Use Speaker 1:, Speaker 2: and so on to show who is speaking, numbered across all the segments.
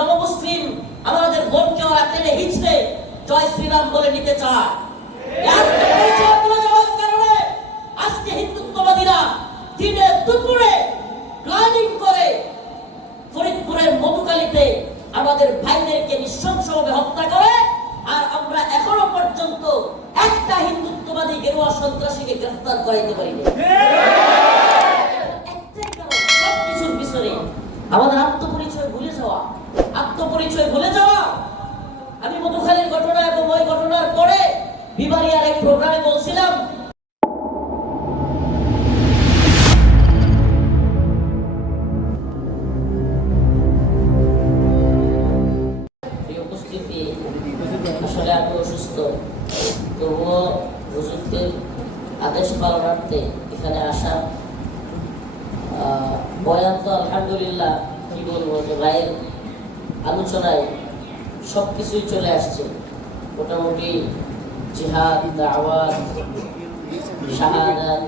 Speaker 1: নবমুসলিম আমাদের ওরা টেনে হিচড়ে জয় শ্রীরাম বলে নিতে চায়। আজকে হিন্দুত্ববাদীরা দিনে দুপুরে প্ল্যানিং করে ফরিদপুরের মধুকালীতে আমাদের ভাইদেরকে নৃশংসভাবে হত্যা করে আর আমরা এখনও পর্যন্ত একটা হিন্দুত্ববাদী গেরুয়া সন্ত্রাসীকে গ্রেফতার করাইতে পারিনি। পিছনে আমাদের যাওয়া আত্মপরিচয় ভুলে যাওয়া? আমি মধুখালীর ঘটনা এবং ওই ঘটনার পরে বিবারিয়ার এক প্রোগ্রামে বলছিলাম আলহামদুলিল্লাহ, কি বলব যে ভাইয়ের আলোচনায় সব কিছুই চলে আসছে। মোটামুটি জিহাদ, দাওয়াত, শাহাদাত,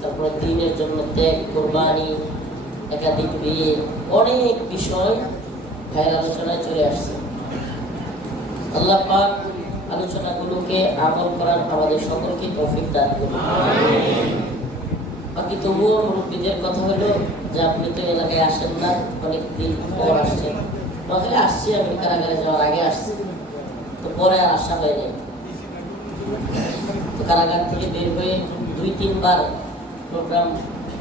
Speaker 1: তারপরে দিনের জন্য ত্যাগ, কোরবানি, একাধিক বিয়ে অনেক বিষয় ভাইয়ের আলোচনায় চলে আসছে। আল্লাহ পাক আলোচনাগুলোকে আমল করার আমাদের সকলকে তৌফিক দান করুন। বাকি তবুও মুরব্বীদের কথা হলো যে আপনি তো এলাকায় আসেন না, অনেক দিন পর আসছেন। নজরে আসছি, আমি কারাগারে যাওয়ার আগে আসছি। তো পরে আর আসা হয়নি। তো কারাগার থেকে বের হয়ে দুই, তিনবার প্রোগ্রাম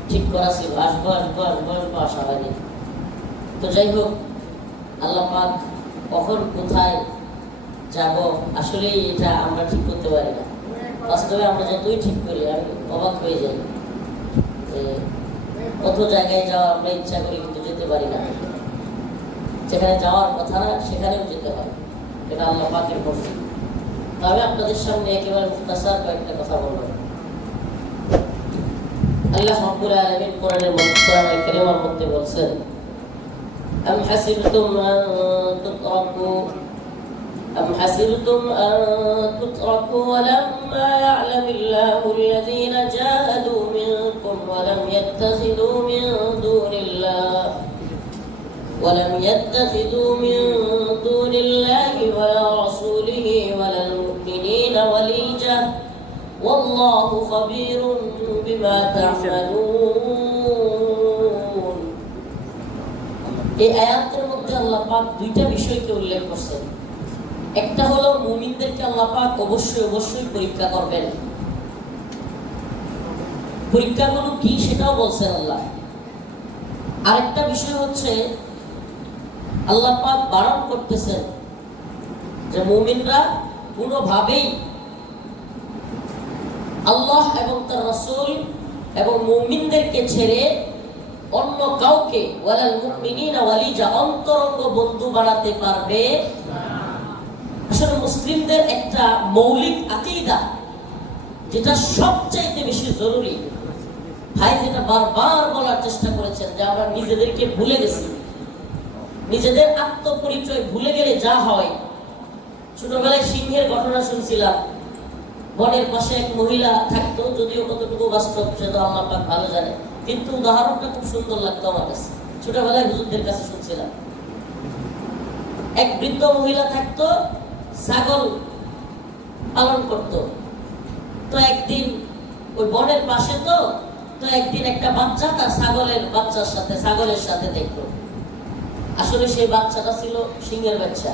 Speaker 1: ঠিক করা ছিল। আসব আসব আসব আসব, আসা হয়নি। তো যাই হোক, আল্লাহ পাক কখন কোথায় যাব? আসলে এটা আমরা ঠিক করতে পারি না। বাস্তবে আমরা যতই ঠিক করি, আমি অবাক হয়ে যাই। কত জায়গায় যাওয়ার আমরা ইচ্ছা করি কিন্তু যেতে পারি না। যেখানে যাওয়ার কথা না সেখানেও যেতে হয় এটা আল্লাহ পাকের করছি তবে আপনাদের সামনে একেবারে মুখতাসার কয়েকটা কথা বলবো আল্লাহ রব্বুল আলামিন কোরআনের মধ্যে কোরআনের কারিমের মধ্যে বলছেন أم حسبتم أن تتركوا أم حسبتم أن تتركوا ولما يعلم الله الذين جاهدوا منكم ولم يتخذوا من دون الله ولم يتخذوا من دون الله ولا رسوله ولا المؤمنين وليجة والله خبير بما تعملون এই আয়াতের মধ্যে আল্লাহ পাক দুইটা বিষয়কে উল্লেখ করছেন একটা হলো মুমিনদেরকে আল্লাহ পাক অবশ্যই অবশ্যই পরীক্ষা করবেন পরীক্ষাগুলো কি সেটাও বলছেন আল্লাহ আরেকটা বিষয় হচ্ছে আল্লাহ বারণ করতেছেন যে মুমিনরা কোনোভাবেই আল্লাহ এবং তার রসুল এবং মুমিনদেরকে ছেড়ে অন্য কাউকে, ওয়ালাল মুমিনিনা ওয়ালিজা, অন্তরঙ্গ বন্ধু বানাতে পারবে আসলে মুসলিমদের একটা মৌলিক আকীদা, যেটা সবচাইতে বেশি জরুরি। ভাই যেটা বারবার বলার চেষ্টা করেছেন যে আমরা নিজেদেরকে ভুলে গেছি। নিজেদের আত্মপরিচয় ভুলে গেলে যা হয়। ছোটবেলায় সিংহের ঘটনা শুনছিলাম। বনের পাশে এক মহিলা থাকতো, যদিও কতটুকু বাস্তব সে তো আল্লাহ পাক ভালো জানে। কিন্তু উদাহরণটা খুব সুন্দর লাগতো আমার কাছে। ছোটবেলায় হুজুরদের কাছে শুনছিলাম। এক বৃদ্ধ মহিলা থাকতো, ছাগল পালন করত। তো একদিন ওই বনের পাশে তো তো একদিন একটা বাচ্চা তার ছাগলের বাচ্চার সাথে, ছাগলের সাথে দেখল। আসলে সেই বাচ্চাটা ছিল সিংহের বাচ্চা।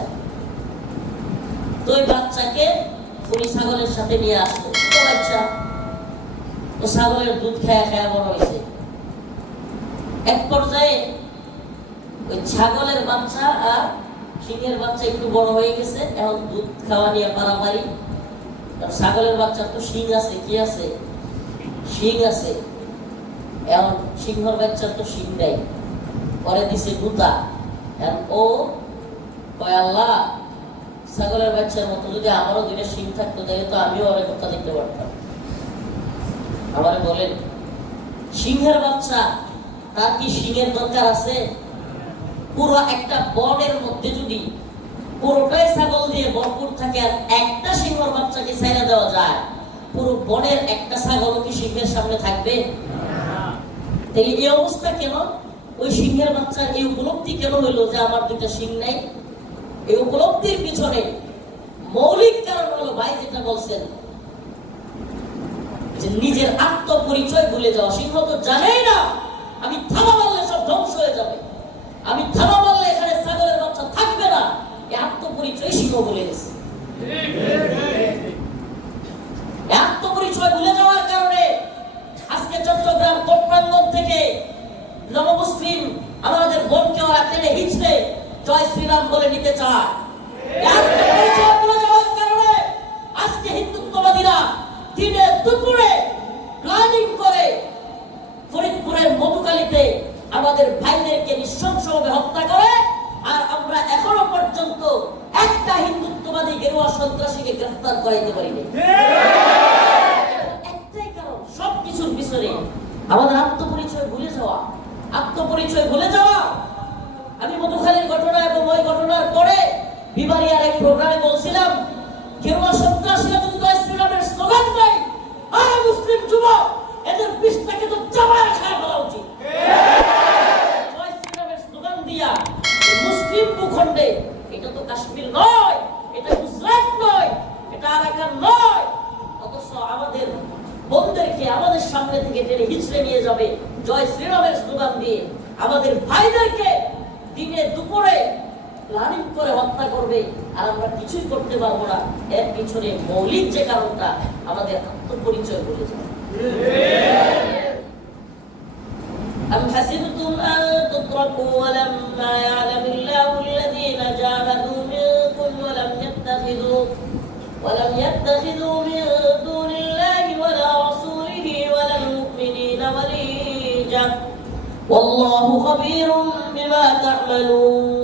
Speaker 1: তো ওই বাচ্চাকে উনি ছাগলের সাথে নিয়ে আসলো। বাচ্চা। ছাগলের দুধ খায়া খায়া বড় হয়েছে। এক পর্যায়ে ওই ছাগলের বাচ্চা আর সিংহের বাচ্চা একটু বড় হয়ে গেছে। এখন দুধ খাওয়া নিয়ে পারাপারি ছাগলের বাচ্চার তো শিং আছে, কি আছে? শিং আছে। এখন সিংহর বাচ্চার তো শিং নেই। পরে দিছে গুতা। এখন ও আল্লাহ, ছাগলের বাচ্চার মতো যদি আমারও দুইটা শিং থাকতো, তাহলে তো আমিও অনেক কথা দেখতে পারতাম। আমারে বলেন সিংহের বাচ্চা, তার কি সিংহের দরকার আছে? পুরো একটা বনের মধ্যে যদি পুরোটাই ছাগল দিয়ে ভরপুর থাকে আর একটা সিংহর বাচ্চাকে ছেড়ে দেওয়া যায়, পুরো বনের একটা ছাগলও কি সিংহের সামনে থাকবে? এই অবস্থা কেন? ওই সিংহের বাচ্চার এই উপলব্ধি কেন হইল যে আমার দুইটা সিং নেই? এই উপলব্ধির পিছনে মৌলিক কারণ হলো ভাই যেটা বলছেন যে নিজের আত্মপরিচয় ভুলে যাওয়া। সিংহ তো জানেই না, আমি থামা মারলে সব ধ্বংস হয়ে যাবে আমি থামা মারলে এখানে ছাগলের বাচ্চা থাকবে না এই আত্মপরিচয় সিংহ ভুলে গেছে এই আত্মপরিচয় ভুলে যাওয়ার কারণে আজকে চট্টগ্রাম কোটপ্রাঙ্গন থেকে নবমুসলিম আমাদের বোনকে ওরা টেনে হিচড়ে জয় শ্রীরাম বলে নিতে চায়। আজকে হিন্দুত্ববাদীরা দিনে দুপুরে প্ল্যানিং করে ফরিদপুরের মধুকালীতে আমাদের ভাইদেরকে নৃশংসভাবে হত্যা করে আর আমরা এখনও পর্যন্ত একটা হিন্দুত্ববাদী গেরুয়া সন্ত্রাসীকে গ্রেফতার করাইতে পারিনি। একটাই কারণ সব কিছুর পিছনে আমাদের যাওয়া আত্মপরিচয় ভুলে যাওয়া। আমি মধুখালীর ঘটনা এবং ওই ঘটনার পরে বিবারিয়ার এক প্রোগ্রামে বলছিলাম গেরুয়া সন্ত্রাসীরা যদি জয় শ্রীরামের স্লোগান দেয় আর মুসলিম যুবক, এদের বিষটাকে তো চাপায় খায় বলা উচিত। স্লোগান দিয়া মুসলিম ভূখণ্ডে, এটা তো কাশ্মীর নয়, এটা গুজরাট নয়, এটা আরাকান নয়, অথচ আমাদের বোনদেরকে আমাদের সামনে থেকে টেনে হিচড়ে নিয়ে যাবে জয় শ্রীরামের স্লোগান দিয়ে আমাদের ভাইদেরকে দিনে দুপুরে প্ল্যানিং করে হত্যা করবে আর আমরা কিছুই করতে পারবো না এর পিছনে মৌলিক যে কারণটা আমাদের আত্মপরিচয় বলে যায় أم حسبتم أن تتركوا ولما يعلم الله الذين جاهدوا منكم ولم يتخذوا ولم يتخذوا من والله خبير بما تعملون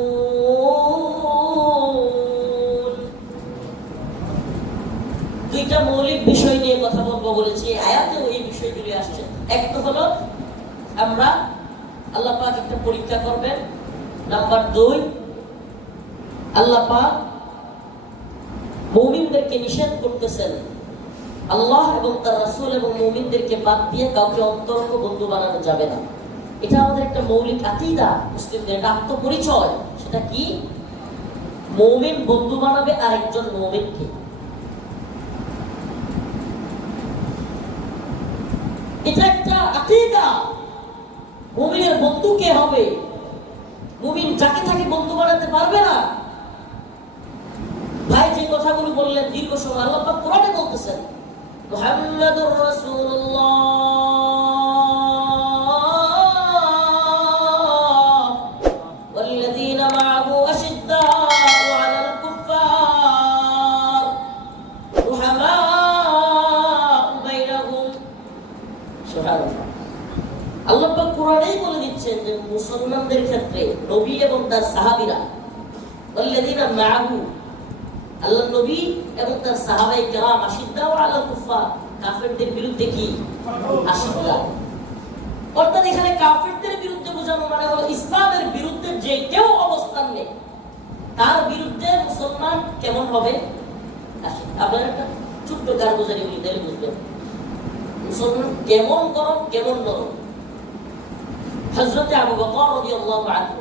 Speaker 1: দুইটা মৌলিক বিষয় নিয়ে কথা বলবো বলেছি আয়াতেও এই বিষয়গুলি আসছে একটা হলো আমরা আল্লাহ পাক একটা পরীক্ষা করবেন নাম্বার দুই আল্লাহ পাক মৌমিনদেরকে নিষেধ করতেছেন আল্লাহ এবং তার রাসূল এবং মৌমিনদেরকে বাদ দিয়ে কাউকে অন্তরঙ্গ বন্ধু বানানো যাবে না এটা আমাদের একটা মৌলিক আকিদা, মুসলিমদের একটা আত্মপরিচয় সেটা কি? মৌমিন বন্ধু বানাবে আরেকজন মৌমিনকে। এটা একটা আকিদা। মুমিনের বন্ধু কে হবে? মুমিন যাকে তাকে বন্ধু বানাতে পারবে না। ভাই, যে কথাগুলো বললেন দীর্ঘ সময়, আল্লাহ কোরআনে বলতেছেন, মুহাম্মাদুর রাসূলুল্লাহ। নবী এবং তার সাহাবীরা والذين معه আল্লাহ নবী এবং তার সাহাবাই কেরাম আশিদ্দাও আলা কুফা কাফেরদের বিরুদ্ধে কি আশিদ্দা অর্থাৎ এখানে কাফেরদের বিরুদ্ধে বোঝানো মানে হলো ইসলামের বিরুদ্ধে যে কেউ অবস্থান নেই তার বিরুদ্ধে মুসলমান কেমন হবে আশিদ্দা। আপনারা একটা ছোট্ট কারগুজারি বলি তাহলে বুঝবেন মুসলমান কেমন গরম কেমন নরম হযরতে আবু বকর রাদিয়াল্লাহু আনহু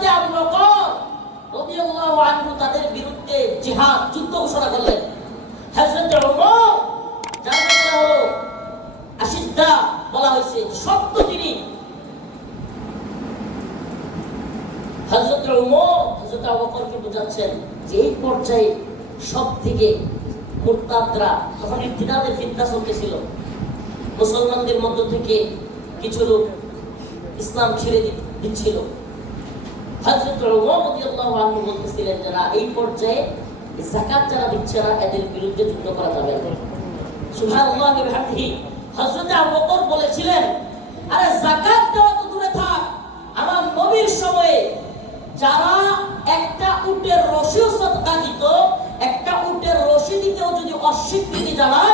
Speaker 1: আবু তাদের বিরুদ্ধে জিহাদ, যুদ্ধ ঘোষণা করলেন। হযরতে বলা হয়েছে, সত্য তিনি। যে এই পর্যায়ে সব থেকে মুরতাদরা তখন ইর্তিদাদের চলতেছিল। মুসলমানদের মধ্য থেকে কিছু লোক ইসলাম ছেড়ে দিচ্ছিল। বলতেছিলেন এই পর্যায়ে যারা দিচ্ছে না, এদের বিরুদ্ধে যুদ্ধ করা যাবে বলেছিলেন, আরে, যাকাত দেওয়া তো দূরে থাক। আমার নবী যারা একটা উটের রশিও সৎকা দিত, একটা উটের রশি দিতেও যদি অস্বীকৃতি জানায়